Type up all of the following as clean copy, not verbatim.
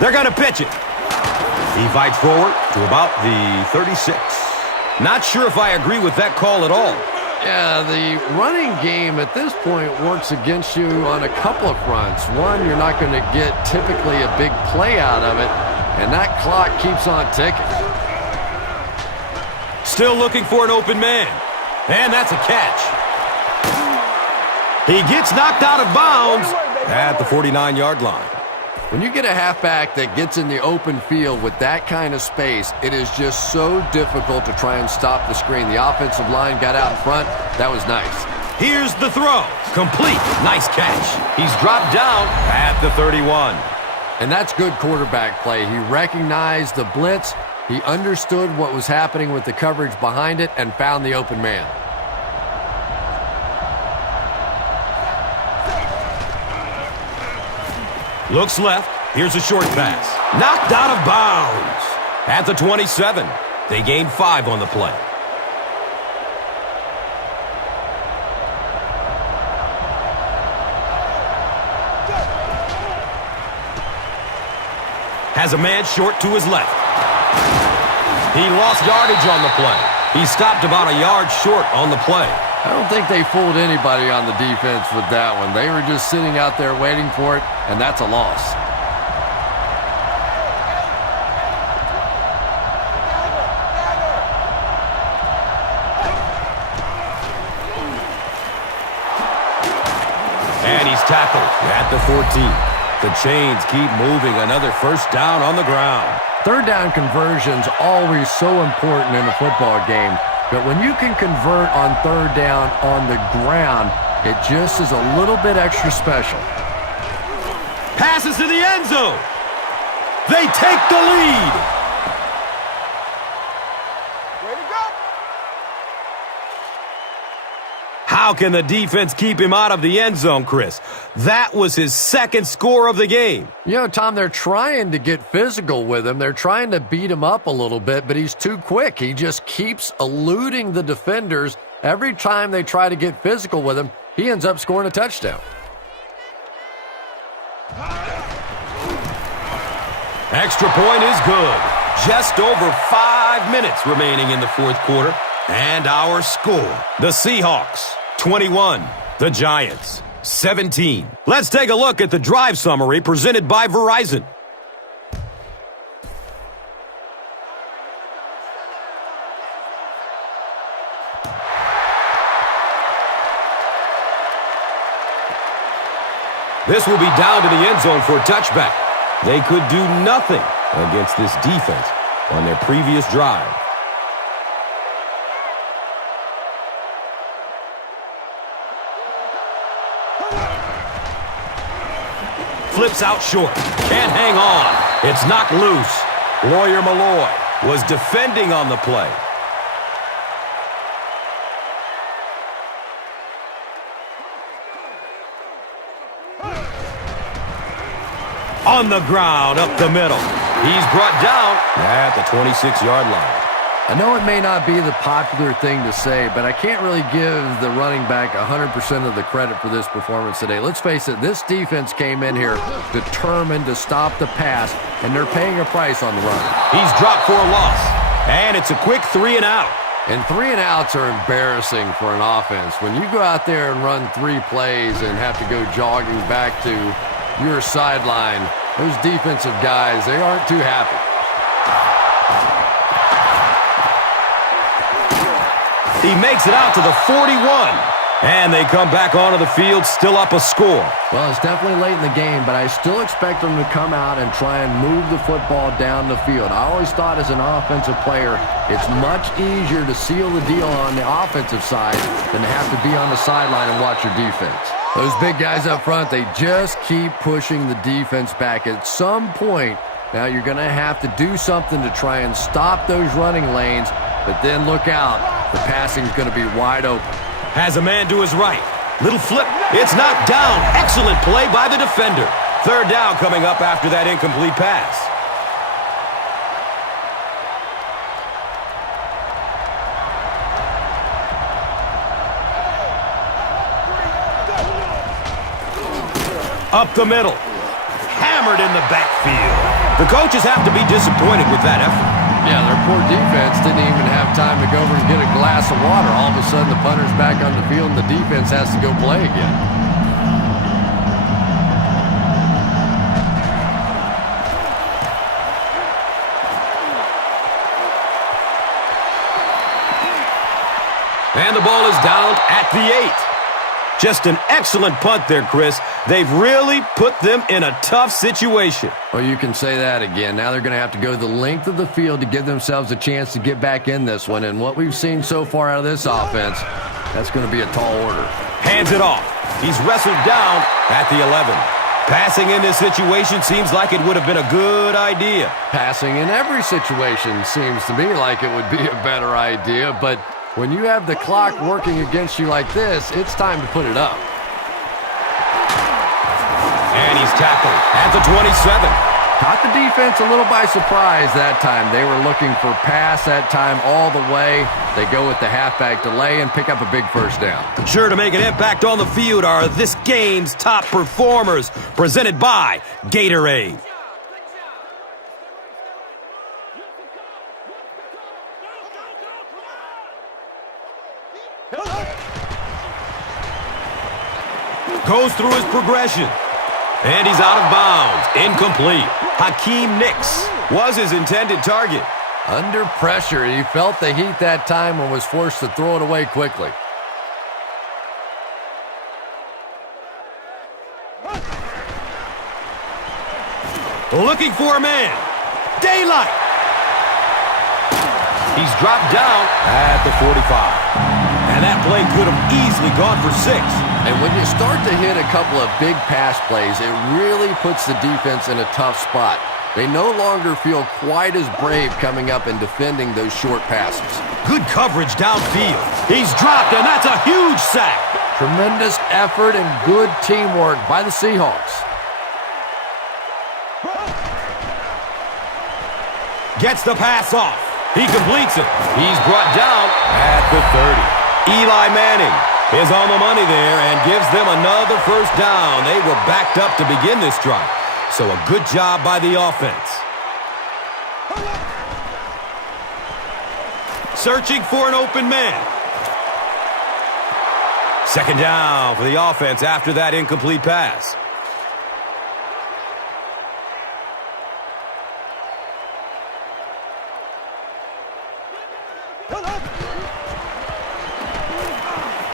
They're going to pitch it. He fights forward to about the 36. Not sure if I agree with that call at all. Yeah, the running game at this point works against you on a couple of fronts. One, you're not going to get typically a big play out of it, and that clock keeps on ticking. Still looking for an open man. And that's a catch. He gets knocked out of bounds at the 49-yard line. When you get a halfback that gets in the open field with that kind of space, it is just so difficult to try and stop the screen. The offensive line got out in front. That was nice. Here's the throw. Complete. Nice catch. He's dropped down at the 31. And that's good quarterback play. He recognized the blitz. He understood what was happening with the coverage behind it and found the open man. Looks left. Here's a short pass. Knocked out of bounds at the 27. They gained 5 on the play. Has a man short to his left. He lost yardage on the play. He stopped about a yard short on the play. I don't think they fooled anybody on the defense with that one. They were just sitting out there waiting for it, and that's a loss. And he's tackled at the 14. The chains keep moving. Another first down on the ground. Third down conversion's always so important in a football game. But when you can convert on third down on the ground, it just is a little bit extra special. Passes to the end zone. They take the lead. Way to go. How can the defense keep him out of the end zone, Chris? That was his second score of the game. You know, Tom, they're trying to get physical with him. They're trying to beat him up a little bit, but he's too quick. He just keeps eluding the defenders. Every time they try to get physical with him, he ends up scoring a touchdown. Extra point is good. Just over 5 minutes remaining in the fourth quarter. And our score, the Seahawks, 21, the Giants, 17. Let's take a look at the drive summary presented by Verizon. This will be down to the end zone for a touchback. They could do nothing against this defense on their previous drive. Flips out short. Can't hang on. It's knocked loose. Lawyer Malloy was defending on the play. On the ground, up the middle. He's brought down at the 26-yard line. I know it may not be the popular thing to say, but I can't really give the running back 100% of the credit for this performance today. Let's face it, this defense came in here determined to stop the pass, and they're paying a price on the run. He's dropped for a loss, and it's a quick 3 and out. And 3 and outs are embarrassing for an offense. When you go out there and run 3 plays and have to go jogging back to your sideline, those defensive guys, they aren't too happy. He makes it out to the 41. And they come back onto the field, still up a score. Well, it's definitely late in the game, but I still expect them to come out and try and move the football down the field. I always thought as an offensive player, it's much easier to seal the deal on the offensive side than to have to be on the sideline and watch your defense. Those big guys up front, they just keep pushing the defense back. At some point, now you're going to have to do something to try and stop those running lanes, but then look out. The passing's going to be wide open. Has a man to his right. Little flip. It's knocked down. Excellent play by the defender. Third down coming up after that incomplete pass. Up the middle. Hammered in the backfield. The coaches have to be disappointed with that effort. Yeah, their poor defense didn't even have time to go over and get a glass of water. All of a sudden, the punter's back on the field, and the defense has to go play again. And the ball is down at the 8. Just an excellent punt there, Chris. They've really put them in a tough situation. Well, you can say that again. Now they're going to have to go the length of the field to give themselves a chance to get back in this one. And what we've seen so far out of this offense, that's going to be a tall order. Hands it off. He's wrestled down at the 11. Passing in this situation seems like it would have been a good idea. Passing in every situation seems to me like it would be a better idea, but when you have the clock working against you like this, it's time to put it up. And he's tackled at the 27. Caught the defense a little by surprise that time. They were looking for pass that time all the way. They go with the halfback delay and pick up a big first down. Sure to make an impact on the field are this game's top performers, presented by Gatorade. Goes through his progression. And he's out of bounds. Incomplete. Hakeem Nicks was his intended target. Under pressure, he felt the heat that time and was forced to throw it away quickly. Looking for a man. Daylight. He's dropped down at the 45. And that play could have easily gone for 6. And when you start to hit a couple of big pass plays, it really puts the defense in a tough spot. They no longer feel quite as brave coming up and defending those short passes. Good coverage downfield. He's dropped, and that's a huge sack. Tremendous effort and good teamwork by the Seahawks. Gets the pass off. He completes it. He's brought down at the 30. Eli Manning is on the money there and gives them another first down. They were backed up to begin this drive. So a good job by the offense. Searching for an open man. Second down for the offense after that incomplete pass.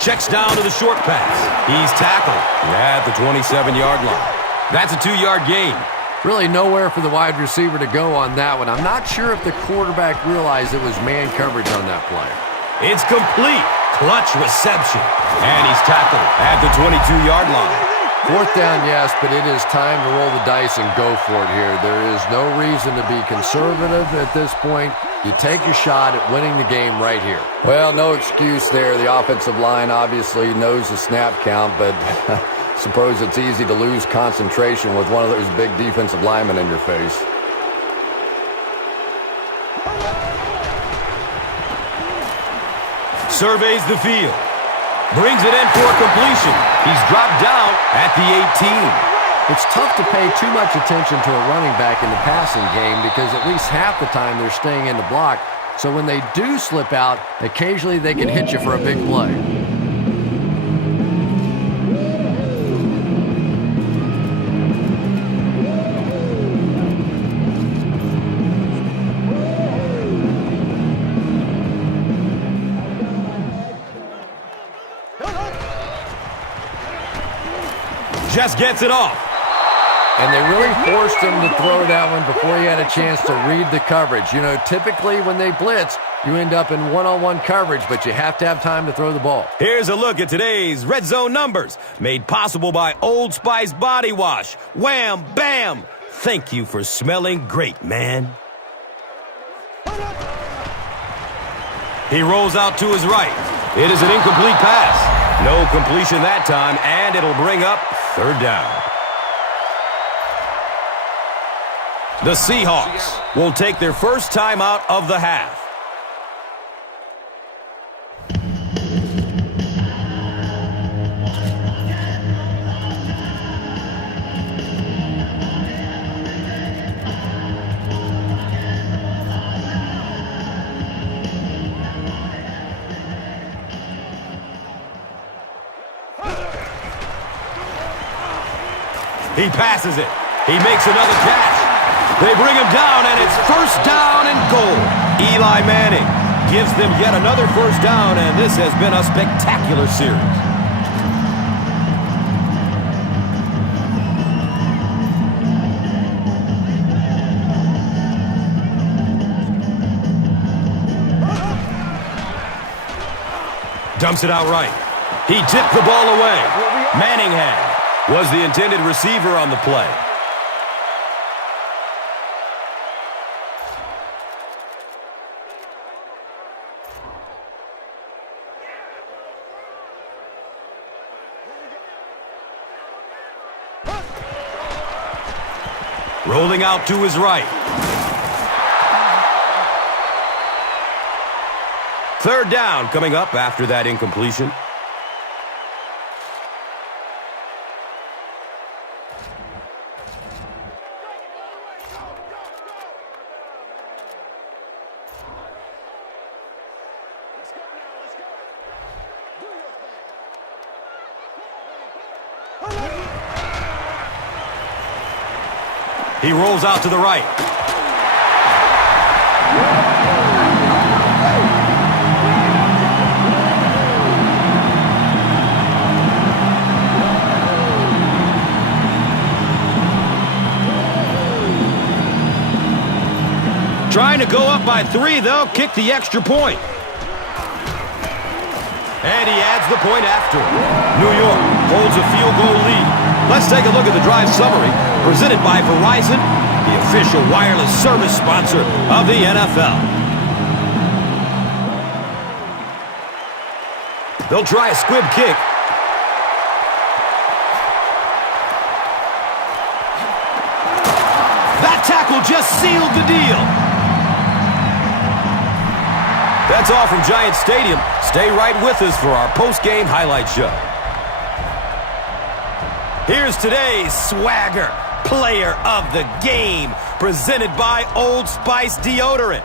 Checks down to the short pass. He's tackled at the 27-yard line. That's a 2-yard gain. Really nowhere for the wide receiver to go on that one. I'm not sure if the quarterback realized it was man coverage on that play. It's complete. Clutch reception. And he's tackled at the 22-yard line. Fourth down, yes, but it is time to roll the dice and go for it here. There is no reason to be conservative at this point. You take your shot at winning the game right here. Well, no excuse there. The offensive line obviously knows the snap count, but suppose it's easy to lose concentration with one of those big defensive linemen in your face. Surveys the field. Brings it in for completion. He's dropped down at the 18. It's tough to pay too much attention to a running back in the passing game because at least half the time they're staying in the block. So when they do slip out, occasionally they can hit you for a big play. Just gets it off. And they really forced him to throw that one before he had a chance to read the coverage. You know, typically when they blitz, you end up in one-on-one coverage, but you have to have time to throw the ball. Here's a look at today's Red Zone numbers, made possible by Old Spice Body Wash. Wham, bam! Thank you for smelling great, man. He rolls out to his right. It is an incomplete pass. No completion that time, and it'll bring up third down. The Seahawks will take their first time out of the half. He passes it. He makes another catch. They bring him down, and it's first down and goal. Eli Manning gives them yet another first down, and this has been a spectacular series. Dumps it out right. He tipped the ball away. Manningham was the intended receiver on the play. Rolling out to his right. Third down coming up after that incompletion. He rolls out to the right. Trying to go up by 3, they'll kick the extra point. And he adds the point after. New York holds a field goal lead. Let's take a look at the drive summary presented by Verizon, the official wireless service sponsor of the NFL. They'll try a squib kick. That tackle just sealed the deal. That's all from Giant Stadium. Stay right with us for our post-game highlight show. Here's today's Swagger Player of the Game, presented by Old Spice Deodorant.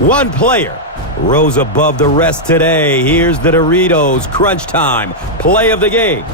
One player rose above the rest today. Here's the Doritos Crunch Time Play of the Game.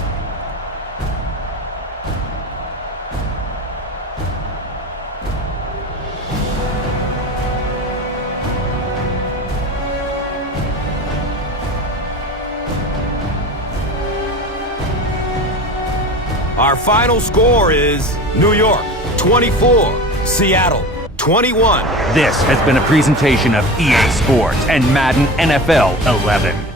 Our final score is New York 24, Seattle 21. This has been a presentation of EA Sports and Madden NFL 11.